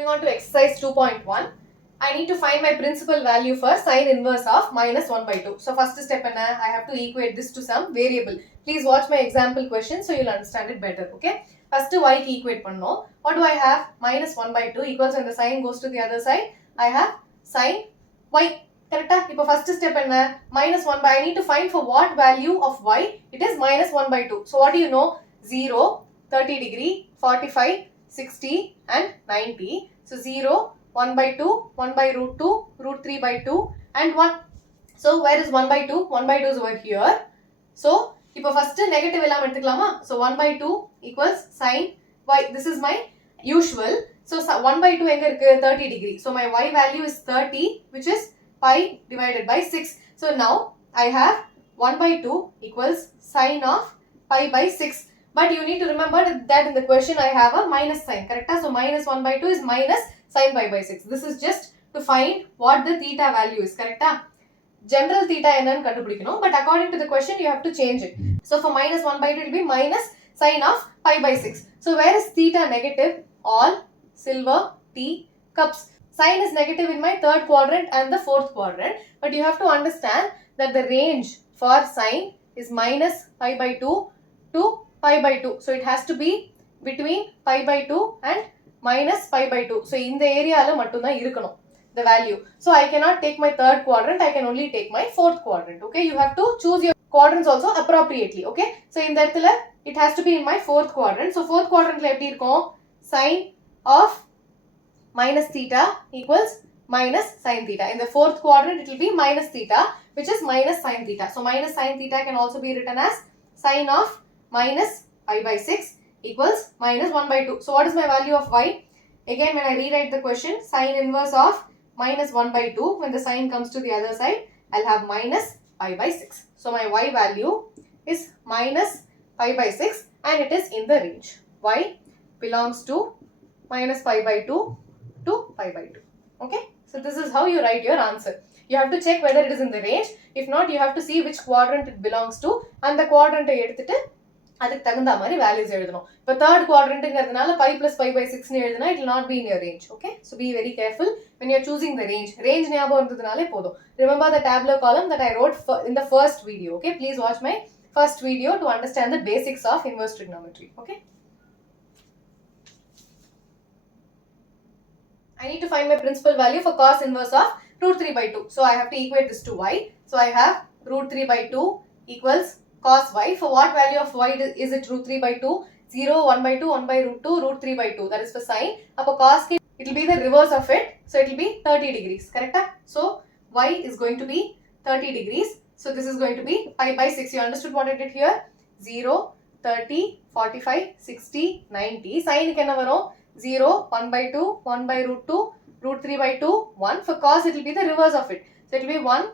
Moving on to exercise 2.1. I need to find my principal value for sine inverse of minus 1 by 2. So first step I have to equate this to some variable. Please watch my example question so you'll understand it better. Okay. First y ki equate pannom. What do I have? Minus 1 by 2 equals when the sign goes to the other side. I have sine y. Correct? Now first step minus 1 by, I need to find for what value of y it is minus 1 by 2. So what do you know? 0, 30 degree, 45, 60 and 90. So 0, 1 by 2, 1 by root 2, root 3 by 2 and 1. So where is 1 by 2? 1 by 2 is over here. So இப்போ first negative எல்லாம் எடுத்துக்கலாமா? So 1 by 2 equals sine y. This is my usual. So 1 by 2 எங்க இருக்கு? 30 degree. So my y value is 30 which is pi divided by 6. So now I have 1 by 2 equals sine of pi by 6. But you need to remember that in the question I have a minus sign. Correct? So minus 1 by 2 is minus sine pi by 6. This is just to find what the theta value is. Correct? General theta என்னன்னு கண்டுபிடிக்கணும். But according to the question you have to change it. So for minus 1 by 2 it will be minus sine of pi by 6. So where is theta negative? All silver tea cups. Sine is negative in my third quadrant and the fourth quadrant. But you have to understand that the range for sine is minus pi by 2 to pi by 2. So it has to be between pi by 2 and minus pi by 2. So in the area la mattum dhaan irukanum the value. So I cannot take my third quadrant, I can only take my fourth quadrant. Okay, you have to choose your quadrants also appropriately. Okay, so in that it has to be in my fourth quadrant. So fourth quadrant la eppadi irukum? Sine of minus theta equals minus sine theta. In the fourth quadrant it will be minus theta which is minus sine theta. So minus sine theta can also be written as sine of minus pi by 6 equals minus 1 by 2. So what is my value of y? Again when I rewrite the question, sine inverse of minus 1 by 2, when the sign comes to the other side, I'll have minus pi by 6. So my y value is minus pi by 6 and it is in the range. Y belongs to minus pi by 2 to pi by 2. Okay? So this is how you write your answer. You have to check whether it is in the range. If not, you have to see which quadrant it belongs to and the quadrant எடுத்துட்டு அதுக்கு தகுந்த மாதிரி values எழுதணும். இப்போ third quadrantங்கிறதுனால pi plus pi by 6 னு எழுதுனா it will not be in your range. Okay? So be very careful when you are choosing the range. Range ஞாபகம் இருந்ததுனாலே போதும். Remember the tabular column that I wrote in the first video. Okay? Please watch my first video to understand the basics of inverse trigonometry. Okay? I need to find my principal value for cos inverse of root 3 by 2. So I have to equate this to y. So I have root 3 by 2 equals cos y. For what value of y is it root 3 by 2? 0, 1 by 2, 1 by root 2, root 3 by 2. That is for sine. Appo cos it will be the reverse of it. So it will be 30 degrees. Correct? So y is going to be 30 degrees. So this is going to be pi by 6. You understood what I did here? 0, 30, 45, 60, 90. Sine enna varum? 0, 1 by 2, 1 by root 2, root 3 by 2, 1. For cos it will be the reverse of it. So it will be 1,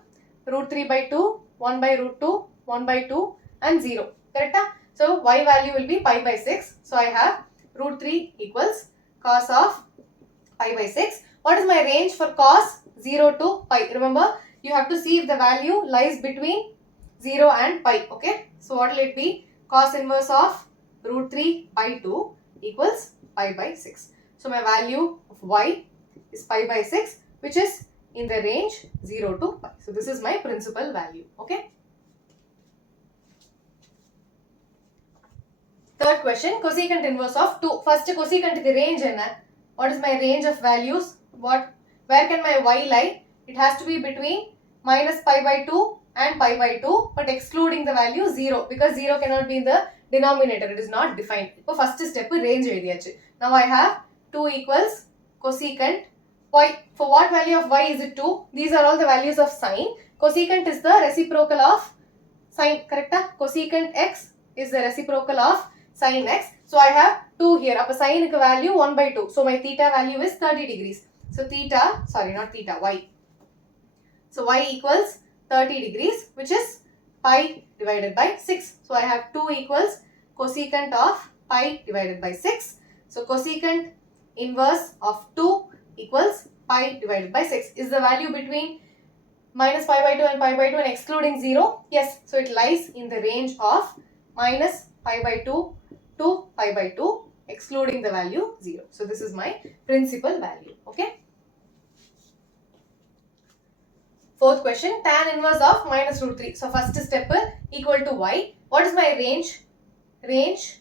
root 3 by 2, 1 by root 2, 1 by 2 and 0. Correct? So y value will be pi by 6. So I have root 3 equals cos of pi by 6. What is my range for cos 0 to pi? Remember, you have to see if the value lies between 0 and pi. Okay? So what will it be? Cos inverse of root 3 by 2 equals pi by 6. So my value of y is pi by 6 which is in the range 0 to pi. So this is my principal value. Okay? Third question, cosecant inverse of 2. First cosecant the range enna? What is my range of values? Where can my y lie? It has to be between minus pi by 2 and pi by 2 but excluding the value 0 because 0 cannot be in the denominator. It is not defined. So first step range எழுதியாச்சு. Now I have 2 equals cosecant y. For what value of y is it 2? These are all the values of sine. Cosecant is the reciprocal of sine. Correct? Cosecant x is the reciprocal of sin x. So I have 2 here. Appa sin ku value 1 by 2. So my theta value is 30 degrees. So theta, sorry not theta, y. So y equals 30 degrees which is pi divided by 6. So I have 2 equals cosecant of pi divided by 6. So cosecant inverse of 2 equals pi divided by 6. Is the value between minus pi by 2 and pi by 2 and excluding 0? Yes. So it lies in the range of minus pi by 2 to pi by 2 excluding the value 0. So this is my principal value. Okay. Fourth question, tan inverse of minus root 3. So first step equal to y. What is my range? Range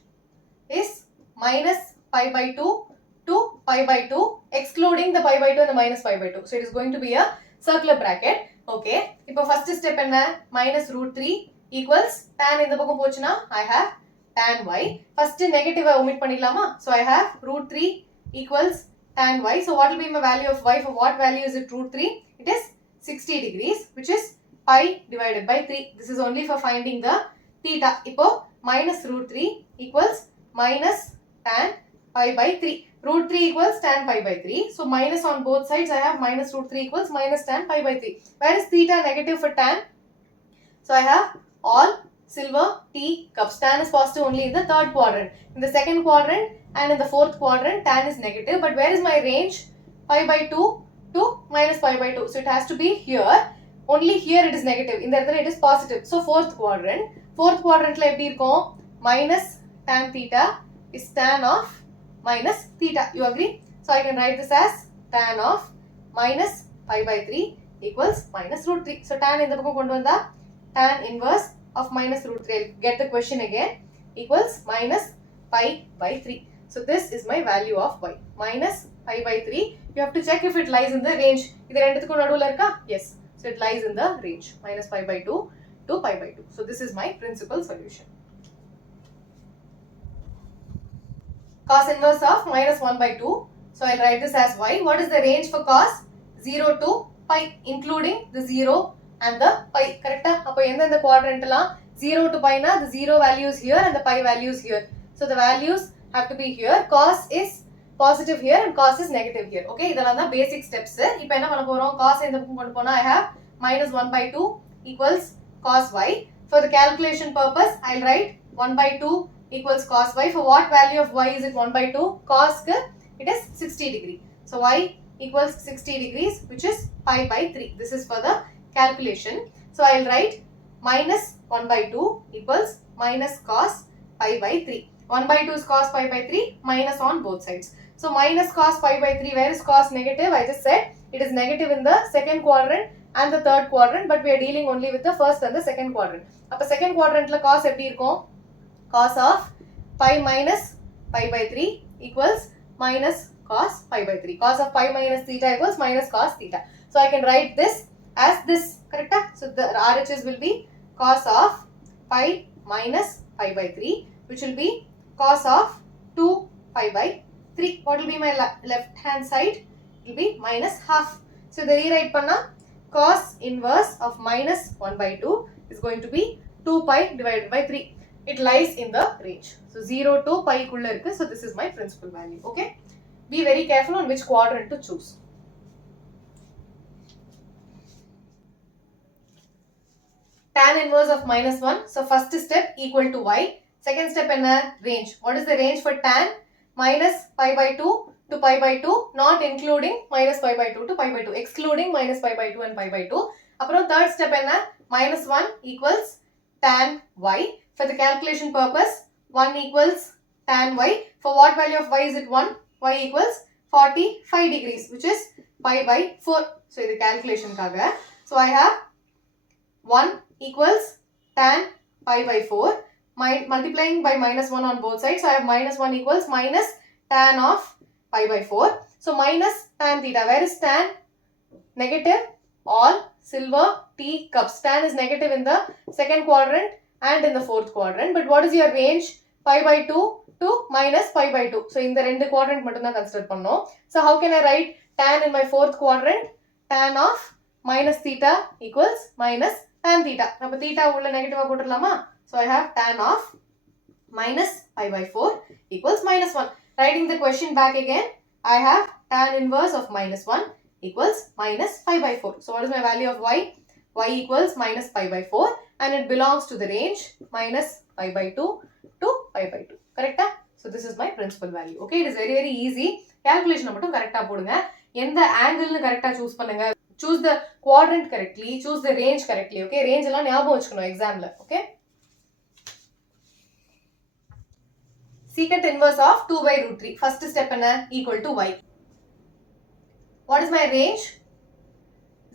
is minus pi by 2 to pi by 2 excluding the pi by 2 and the minus pi by 2. So it is going to be a circular bracket. Okay. இப்போ first step என்ன? Minus root 3 equals tan இந்த பக்கம் போச்சுனா I have tan y. First negative omit பண்ணிடலாமா? So I have root 3 equals tan y. So what will be my value of y? For what value is it root 3? It is 60 degrees, which is pi divided by 3. This is only for finding the theta. இப்போ minus root 3 equals minus tan pi by 3. Root 3 equals tan pi by 3. So minus on both sides, I have minus root 3 equals minus tan pi by 3. Where is theta negative for tan? So I have all silver tea cups. Tan is positive only in the third quadrant. In the second quadrant and in the fourth quadrant, tan is negative. But where is my range? Pi by 2 to minus pi by 2. So it has to be here. Only here it is negative. In the other it is positive. So fourth quadrant. Fourth quadrant la eppadi irukum? Minus tan theta is tan of minus theta. You agree? So I can write this as tan of minus pi by 3 equals minus root 3. So tan in the book kondu vanda tan inverse of minus root 3. I'll get the question again. Equals minus pi by 3. So this is my value of y. Minus pi by 3. You have to check if it lies in the range. Idu rendukku naduvula irukka? Yes. So it lies in the range. Minus pi by 2 to pi by 2. So this is my principal solution. Cos inverse of minus 1 by 2. So I'll write this as y. What is the range for cos? 0 to pi, including the 0 and the pi. Correct? Appo endha the quadrant la 0 to pi na the 0 value is here and the pi value is here. So the values have to be here. Cos is positive here and cos is negative here. Okay, idella the basic steps. Ipo enna panna porom? Cos endha pukkum kondu pona I have minus 1 by 2 equals cos y. For the calculation purpose, I'll write 1 by 2 equals cos y. For what value of y is it 1 by 2? Cos it is 60 degree. So y equals 60 degrees, which is pi by 3. This is for the calculation. So I'll write minus 1 by 2 equals minus cos pi by 3. 1 by 2 is cos pi by 3, minus on both sides. So minus cos pi by 3, where is cos negative? I just said it is negative in the second quadrant and the third quadrant, but we are dealing only with the first and the second quadrant. Appa second quadrant la cos eppadi irukum? Cos of pi minus pi by 3 equals minus cos pi by 3. Cos of pi minus theta equals minus cos theta. So I can write this as this. Correct? So the RHS will be cos of pi minus pi by 3, which will be cos of 2 pi by 3. What will be my left hand side? It will be minus half. So the rewrite panna cos inverse of minus 1 by 2 is going to be 2 pi divided by 3. It lies in the range. So 0 to pi kulla irukku. So this is my principal value. Okay. Be very careful on which quadrant to choose. Tan inverse of minus 1. So first step equal to y. Second step enna? Range. What is the range for tan? Minus pi by 2 to pi by 2, not including minus pi by 2 to pi by 2, excluding minus pi by 2 and pi by 2. Appuram third step enna? Minus 1 equals tan y. For the calculation purpose, 1 equals tan y. For what value of y is it 1? Y equals 45 degrees, which is pi by 4. So this calculation kaga. So I have 1 equals tan pi by 4. Multiplying by minus 1 on both sides. So I have minus 1 equals minus tan of pi by 4. So minus tan theta. Where is tan? Negative. All silver tea cups. Tan is negative in the second quadrant and in the fourth quadrant. But what is your range? Pi by 2 to minus pi by 2. So in the rendu quadrant mattum dhaan consider pannom. So how can I write tan in my fourth quadrant? Tan of minus theta equals minus tan theta. Appo theta ulla negative ah potralama. So I have tan of minus pi by 4 equals minus 1. Writing the question back again, I have tan inverse of minus 1 equals minus pi by 4. So what is my value of y? Y equals minus pi by 4 and it belongs to the range minus pi by 2 to pi by 2. Correct? So this is my principal value. Okay, it is very very easy. Calculation mattum correct ah podunga. Endha angle nu correct ah choose pannunga. Choose the quadrant correctly, choose the range correctly. Okay, range ella nyabam vechukonom exam la. Okay. secant inverse of 2 by root 3. First step equal to y. What is my range?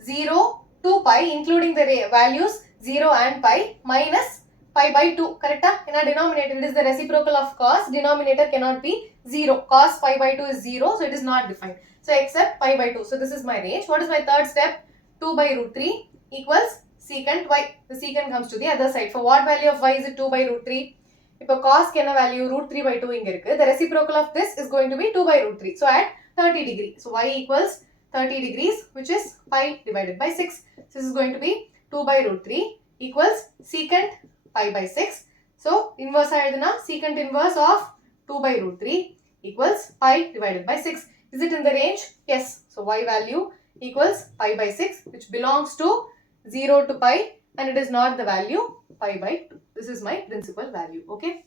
0 to pi, including the values 0 and pi, minus pi by 2. Correct? In our denominator, it is the reciprocal of cos. Denominator cannot be 0. Cos pi by 2 is 0, so it is not defined. So except pi by 2. So this is my range. What is my third step? 2 by root 3 equals secant y. The secant comes to the other side. For what value of y is it 2 by root 3? If a cos can a value root 3 by 2 inga irukku. The reciprocal of this is going to be 2 by root 3. So add 30 degrees. So y equals 30 degrees, which is pi divided by 6. So this is going to be 2 by root 3 equals secant pi by 6. So inverse ayaduna, secant inverse of 2 by root 3 equals pi divided by 6. Is it in the range? Yes. So y value equals pi by 6, which belongs to 0 to pi, and it is not the value pi by 2. This is my principal value. Okay.